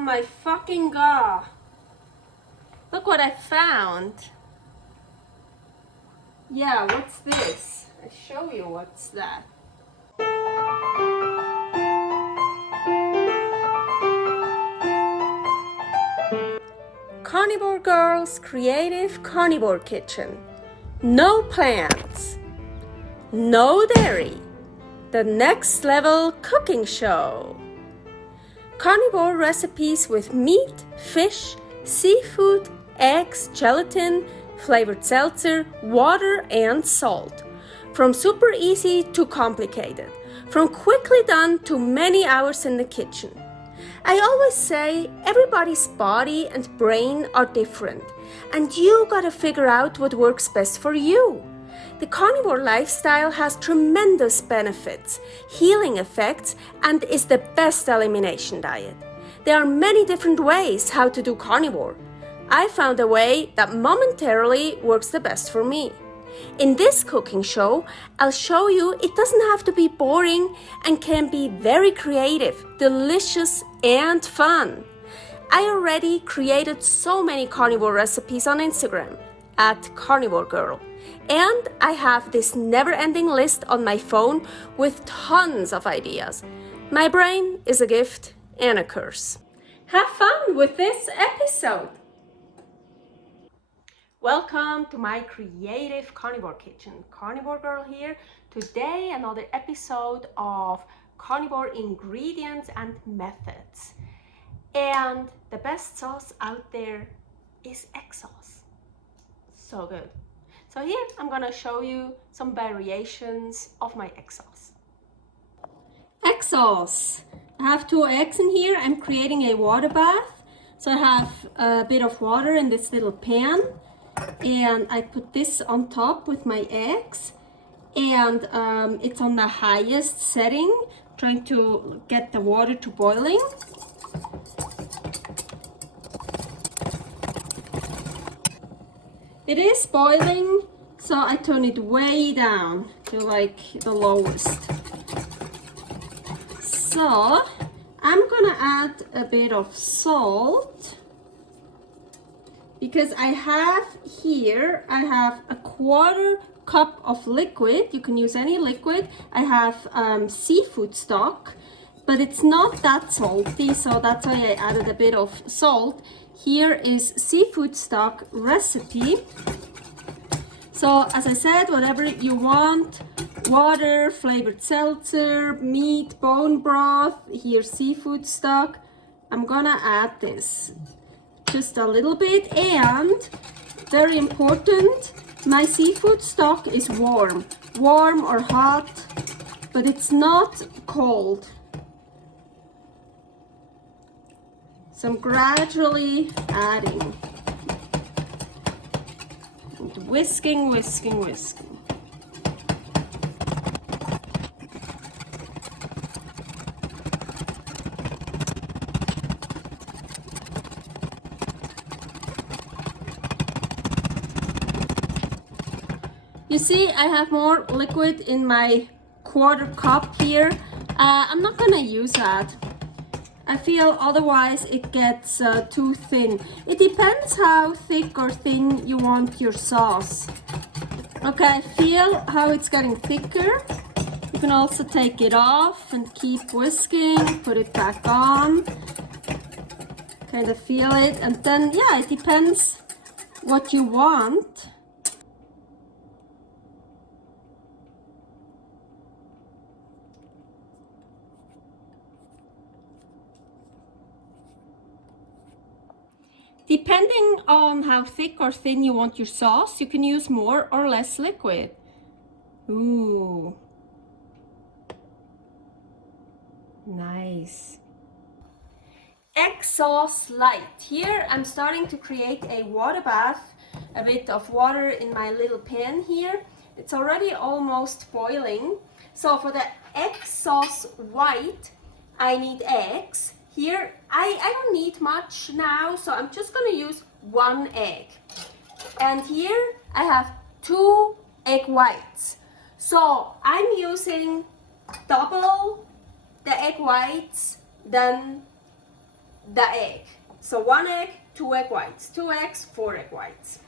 my fucking god. Look what I found. Yeah, what's this? I'll show you what's that. Carnivore Girl's Creative Carnivore Kitchen. No plants. No dairy. The next level cooking show. Carnivore recipes with meat, fish, seafood, eggs, gelatin, flavored seltzer, water, and salt. From super easy to complicated. From quickly done to many hours in the kitchen. I always say everybody's body and brain are different, and you gotta figure out what works best for you. The carnivore lifestyle has tremendous benefits, healing effects, and is the best elimination diet. There are many different ways how to do carnivore. I found a way that momentarily works the best for me. In this cooking show, I'll show you it doesn't have to be boring and can be very creative, delicious, and fun. I already created so many carnivore recipes on Instagram at karnivorgirl. And I have this never-ending list on my phone with tons of ideas. My brain is a gift and a curse. Have fun with this episode. Welcome to my creative carnivore kitchen. Carnivore Girl here. Today another episode of carnivore ingredients and methods. And the best sauce out there is egg sauce. So good. So here I'm gonna show you some variations of my egg sauce. Egg sauce. I have 2 eggs in here. I'm creating a water bath. So I have a bit of water in this little pan. And I put this on top with my eggs, and it's on the highest setting, trying to get the water to boiling. It is boiling, so I turn it way down to like the lowest. So I'm gonna add a bit of salt. Because I have here, I have a 1/4 cup of liquid. You can use any liquid. I have seafood stock, but it's not that salty, so that's why I added a bit of salt. Here is seafood stock recipe. So as I said, whatever you want, water, flavored seltzer, meat, bone broth, here's seafood stock. I'm gonna add this. Just a little bit, and very important, my seafood stock is warm or hot, but it's not cold. So I'm gradually adding and whisking. You see, I have more liquid in my 1/4 cup here. I'm not gonna use that. I feel otherwise it gets too thin. It depends how thick or thin you want your sauce. Okay, feel how it's getting thicker. You can also take it off and keep whisking, put it back on. Kind of feel it, and then, yeah, it depends what you want. Depending on how thick or thin you want your sauce, you can use more or less liquid. Ooh. Nice. Egg sauce light. Here I'm starting to create a water bath, a bit of water in my little pan here. It's already almost boiling. So for the egg sauce white, I need eggs. Here, I don't need much now, so I'm just gonna use 1 egg. And here I have 2 egg whites. So I'm using double the egg whites than the egg. So 1 egg, 2 egg whites, 2 eggs, 4 egg whites.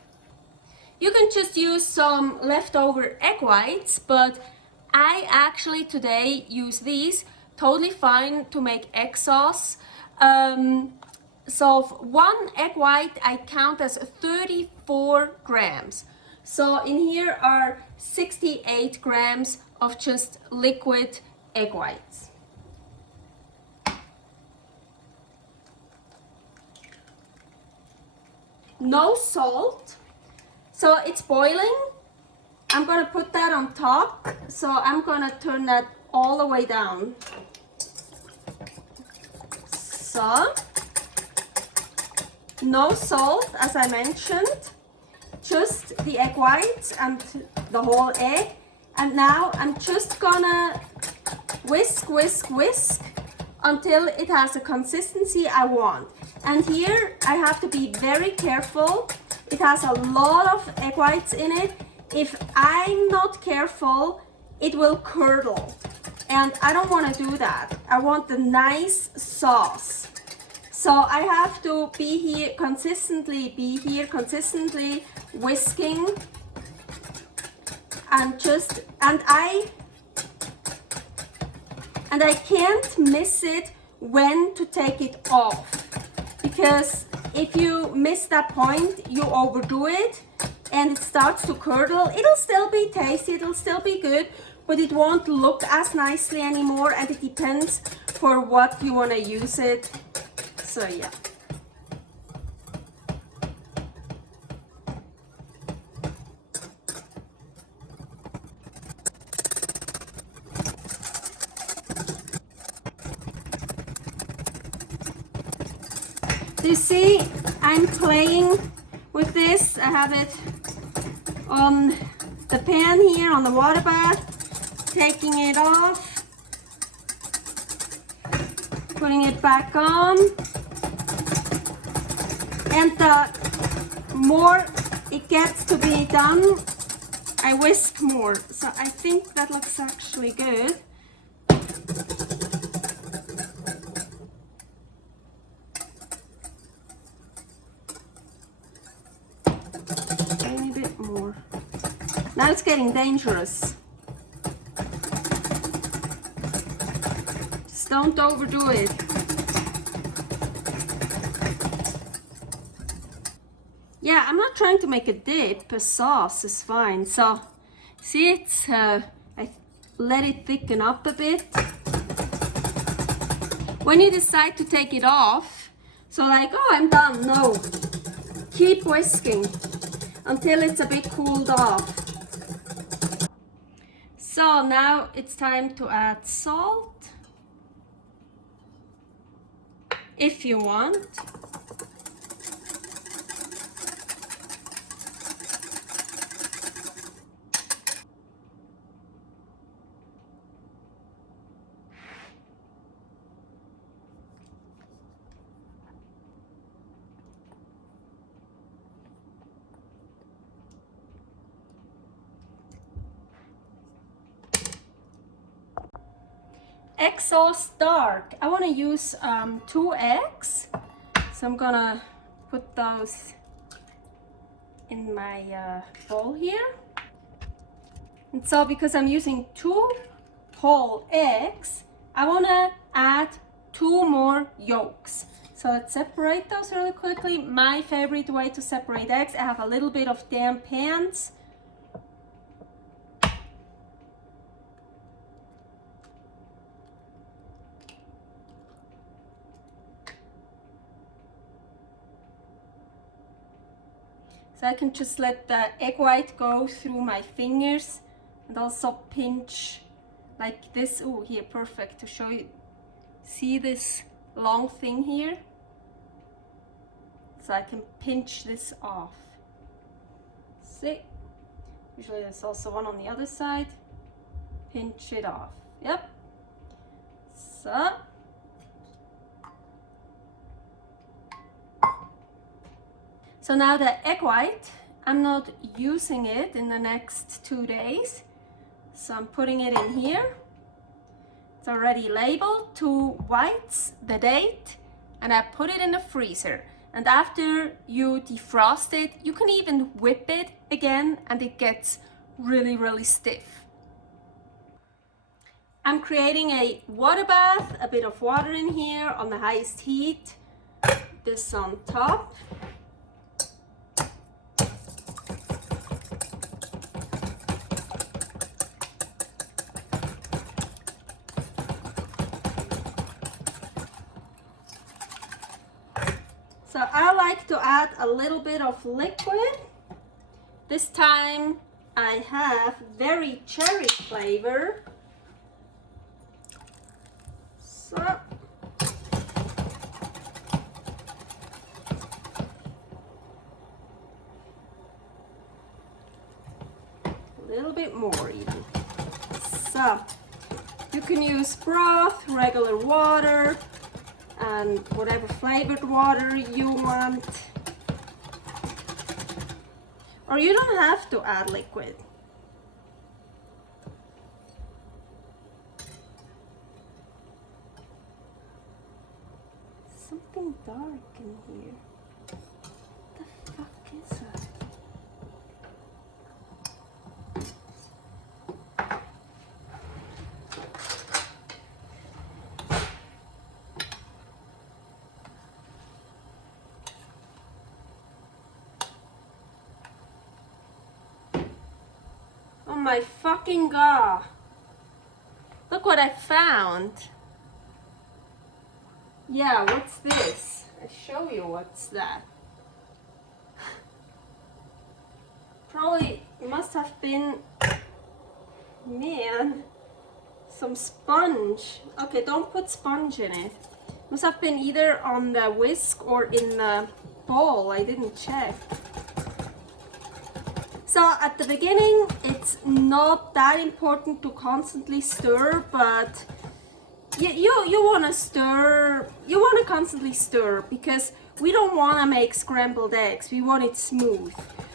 You can just use some leftover egg whites, but I actually today use these. Totally fine to make egg sauce. So 1 egg white I count as 34 grams. So in here are 68 grams of just liquid egg whites. No salt. So it's boiling. I'm gonna put that on top. So I'm gonna turn that all the way down. So, no salt, as I mentioned, just the egg whites and the whole egg. And now I'm just gonna whisk, whisk, whisk until it has the consistency I want. And here I have to be very careful. It has a lot of egg whites in it. If I'm not careful, it will curdle. And I don't want to do that. I want the nice sauce. So I have to be here consistently whisking and I can't miss it when to take it off, because if you miss that point, you overdo it and it starts to curdle. It'll still be tasty, it'll still be good, but it won't look as nicely anymore, and it depends for what you want to use it. So yeah. So you see, I'm playing with this. I have it on the pan here, on the water bath, taking it off, putting it back on, and the more it gets to be done, I whisk more. So I think that looks actually good. Now it's getting dangerous. Just don't overdo it. Yeah, I'm not trying to make a dip. A sauce is fine. So, see, it's I let it thicken up a bit. When you decide to take it off, so like, oh, I'm done. No, keep whisking until it's a bit cooled off. So now it's time to add salt, if you want. Egg sauce dark. I want to use 2 eggs, so I'm gonna put those in my bowl here. And so because I'm using 2 whole eggs, I want to add 2 more yolks. So let's separate those really quickly. My favorite way to separate eggs, I have a little bit of damp hands. So I can just let the egg white go through my fingers and also pinch like this. Oh, here, perfect to show you. See this long thing here? So I can pinch this off. See? Usually there's also one on the other side. Pinch it off. Yep. So. So now the egg white, I'm not using it in the next 2 days. So I'm putting it in here. It's already labeled, 2 whites, the date, and I put it in the freezer. And after you defrost it, you can even whip it again and it gets really, really stiff. I'm creating a water bath, a bit of water in here on the highest heat. This on top. So I like to add a little bit of liquid. This time I have very cherry flavor. So a little bit more even. So you can use broth, regular water, and whatever flavored water you want. Or you don't have to add liquid. Something dark in here. What the fuck is that? Oh my fucking god. Look what I found. Yeah, what's this? I'll show you what's that. Probably must have been, man, some sponge. Okay, don't put sponge in it. Must have been either on the whisk or in the bowl. I didn't check. So at the beginning, it's not that important to constantly stir, but you want to stir, you want to constantly stir because we don't want to make scrambled eggs. We want it smooth.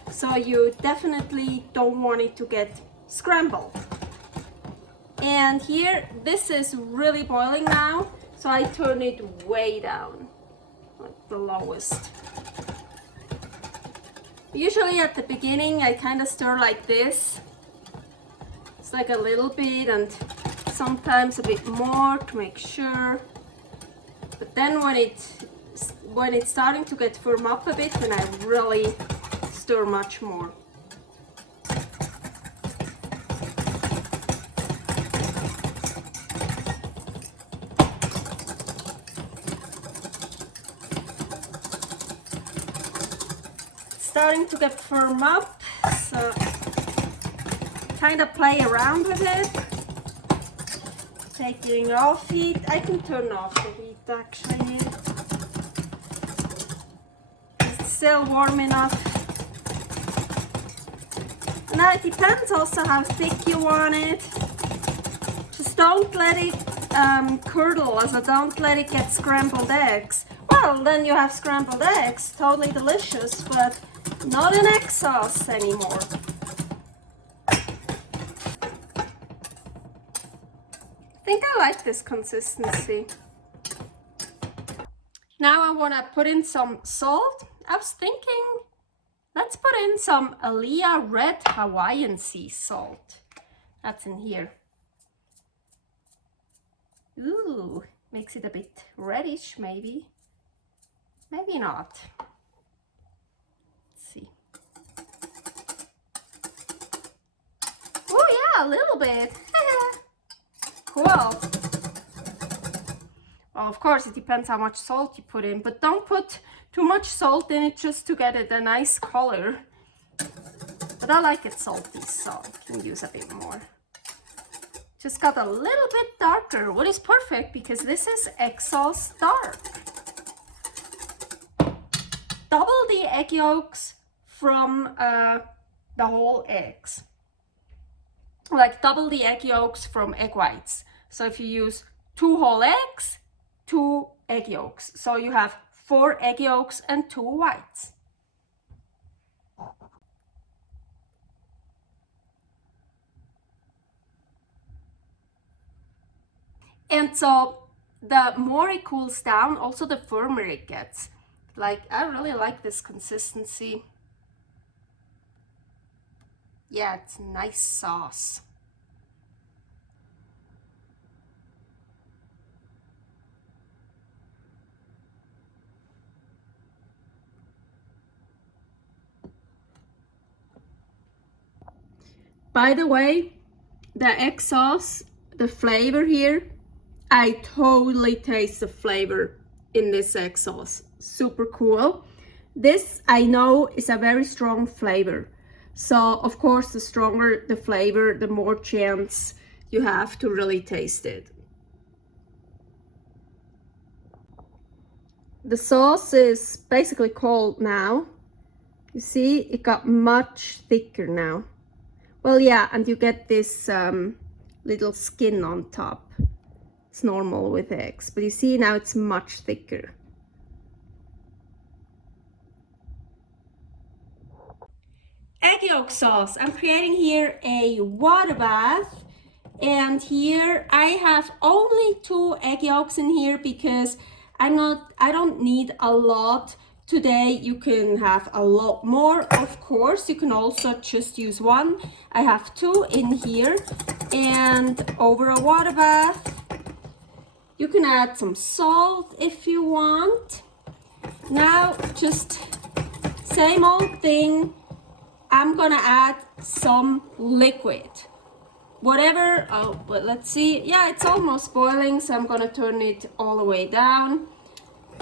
So you definitely don't want it to get scrambled. And here, this is really boiling now, so I turn it way down, like the lowest. Usually at the beginning, I kind of stir like this. It's like a little bit and sometimes a bit more to make sure. But then when it's starting to get firm up a bit, then I really stir much more. Starting to get firm up, so kind of play around with it, taking off heat. I can turn off the heat actually. It's still warm enough. Now it depends also how thick you want it. Just don't let it curdle, also don't let it get scrambled eggs. Well, then you have scrambled eggs, totally delicious, but not an egg sauce anymore. I think I like this consistency. Now I want to put in some salt. I was thinking, let's put in some Aliyah red Hawaiian sea salt. That's in here. Ooh, makes it a bit reddish maybe. Maybe not. Oh yeah, a little bit. Cool. Well, of course, it depends how much salt you put in, but don't put too much salt in it just to get it a nice color. But I like it salty, so I can use a bit more. Just got a little bit darker, what is perfect because this is egg sauce dark. Double the egg yolks from the whole eggs. Like double the egg yolks from egg whites. So if you use 2 whole eggs, 2 egg yolks. So you have 4 egg yolks and 2 whites. And so the more it cools down, also the firmer it gets. Like, I really like this consistency. Yeah, it's nice sauce. By the way, the egg sauce, the flavor here, I totally taste the flavor in this egg sauce. Super cool. This, I know, is a very strong flavor. So, of course, the stronger the flavor, the more chance you have to really taste it. The sauce is basically cold now. You see, it got much thicker now. Well, yeah, and you get this little skin on top. It's normal with eggs, but you see now it's much thicker. Egg yolk sauce. I'm creating here a water bath, and here I have only 2 egg yolks in here because I don't need a lot today. You can have a lot more, of course. You can also just use 1. I have 2 in here, and over a water bath you can add some salt if you want. Now, just same old thing. I'm gonna add some liquid. Whatever, oh, but let's see. Yeah, it's almost boiling, so I'm gonna turn it all the way down.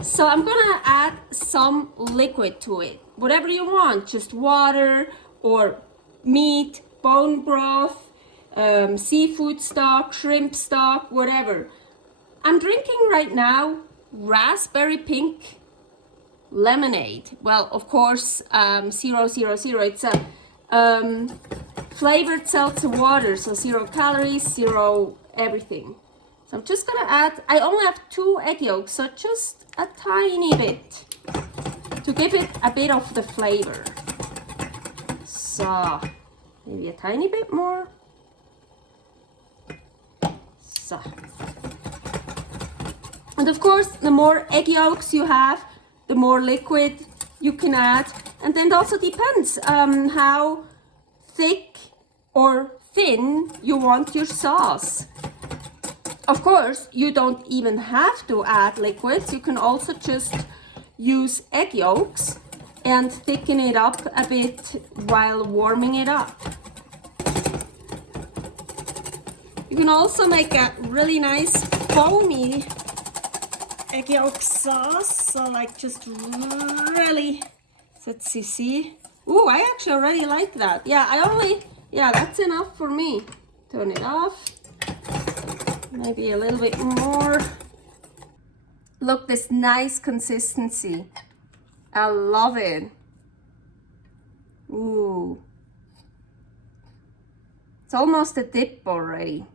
So I'm gonna add some liquid to it. Whatever you want, just water or meat, bone broth, seafood stock, shrimp stock, whatever. I'm drinking right now raspberry pink lemonade. Well, of course, 000. It's a flavored seltzer water, so 0 calories, 0 everything. So I'm just gonna add, I only have 2 egg yolks, so just a tiny bit to give it a bit of the flavor. So maybe a tiny bit more. So, and of course, the more egg yolks you have, the more liquid you can add. And then it also depends how thick or thin you want your sauce. Of course, you don't even have to add liquids. You can also just use egg yolks and thicken it up a bit while warming it up. You can also make a really nice foamy egg yolk sauce. So like just really, let's see. Ooh, I actually already like that. Yeah, that's enough for me. Turn it off. Maybe a little bit more. Look, this nice consistency. I love it. Ooh. It's almost a dip already.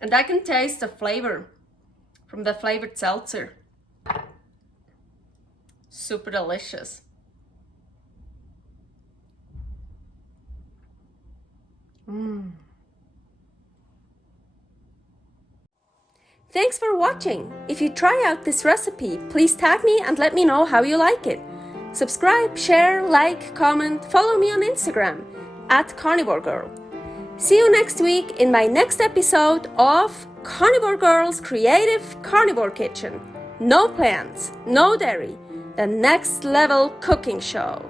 And I can taste the flavor from the flavored seltzer. Super delicious. Thanks for watching. If you try out this recipe, please tag me and let me know how you like it. Subscribe, share, like, comment, follow me on Instagram @carnivorgirl. See you next week in my next episode of Carnivore Girl's Creative Carnivore Kitchen. No plants, no dairy, the next level cooking show.